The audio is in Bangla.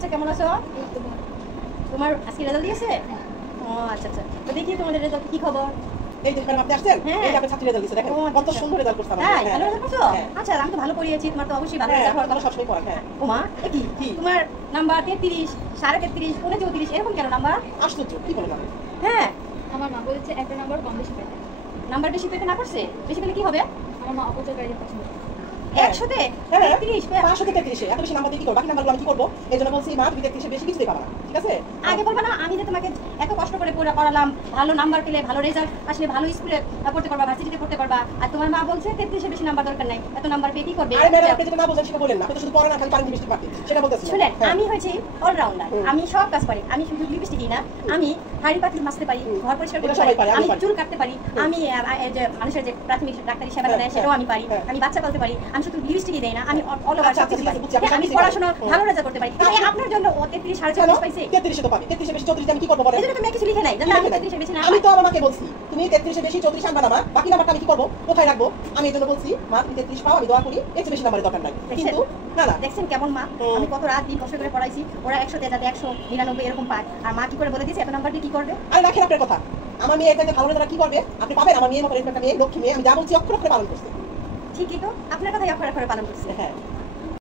বাচ্চা কেমন আছো? তোমার আজকে রেজাল্ট দিয়েছে? ও আচ্ছা আচ্ছা, তো দেখি তোমাদের রেজাল্ট কি খবর। এই যে ম্যাডাম আপনি আসছেন, এই যে আপনার ছাত্রী রেজাল্ট দিয়েছে, দেখেন কত সুন্দর রেজাল্ট করছে আমাদের। হ্যাঁ, ভালো রেজাল্ট করছো? আচ্ছা, আমি তো ভালো পড়িয়েছি, তোমার তো অবশ্যই ভালো রেজাল্ট হওয়ার কথা। সবসময় পড়া। হ্যাঁ। ওমা, কি তোমার নাম্বার 33, 33.5, 34 এরকম কেন নাম্বার? আশ্চর্য, কি বলেন আপনি? হ্যাঁ, আমার মা বলেছে একটা নাম্বার কম বেশি পেতে। নাম্বার বেশি পেতে না করছে? বেশি পেলে কি হবে? আমার মা অপচয়কারী পছন্দ করে। 100তে 33 500তে 33, এত বেশি নাম্বার দিয়ে কি করব? বাকি নাম্বারগুলো আমি কি করব? এইজন্য বলছি মা তুমি 33 বেশি কিছুই পাবা না, ঠিক আছে? আগে বলবা না আমি যে তোমাকে এত কষ্ট করে পড়ালাম, ভালো নাম্বার পেলে, ভালো রেজাল্ট আসলে ভালো স্কুলে পড়তে পারবা, ভার্সিটিতে পড়তে পারবা, আর তোমার মা বলছে 33 বেশি নাম্বার দরকার নাই, এত নাম্বার পেয়ে কি করবে? আরে ম্যাডাম আপনি যেটা না বলেন সেটা বলেন না, আপনি তো শুধু পড়া না খালি পারেন মিষ্টি পারতেন, সেটা বলতেছি। শুনেন, আমি হয়েছি অলরাউন্ডার, আমি সব কাজ পারি, আমি শুধু লিপস্টিকই না, আমি হাড়ি পাতিল মাজতে পারি, ঘর পরিষ্কার করতে পারি, আমি চুল কাটতে পারি, আমি যে মানুষের যে প্রাথমিক ডাক্তারি সেবা দেয় সেটাও আমি পারি, আমি বাচ্চা পালতে পারি, আমি শুধু লিপস্টিকই দেই না, আমি অল ওভার সব কিছু পারি, আমি পড়াশোনা ভালো রেজাল্ট করতে পারি। তাই আপনার জন্য 33 34 পাইছে, 33 তো পাবে, 33 বেশি 34 আমি কি করব বলেন? এজন্য তুমি কিছু লিখে নাই, জানো আমি 33 বেশি না। আমি তো আমার মাকে বলছি তুমি 33 বেশি 34 আনবা না মা, বাকি নাম্বারটা আমি কি করব, কোথায় রাখবো? আমি এজন্য বলছি মা তুমি 33 পাও, আমি দোয়া করি এর চেয়ে বেশি নাম্বারের দরকার নাই। কিন্তু না না, দেখছেন কেমন মা, আমি কত রাত দিন কষ্ট করে পড়াইছি, ওরা 100 তে যাতে 199 এরকম পায়, আর মা কি করে বলে দিয়েছে এত নাম্বার দিয়ে কি করবে? আরে রাখেন আপনার কথা, আমার মেয়ে এখানে ভালো রেজাল্ট কি করবে আপনি পাবেন। আমার মেয়ের মতো একটা মেয়ে লক্ষ্মী মেয়ে, আমি যা বলছি অক্ষর অক্ষরে পালন করছি। ঠিকই তো, আপনার কথাই অক্ষরে অক্ষরে পালন করছে। হ্যাঁ।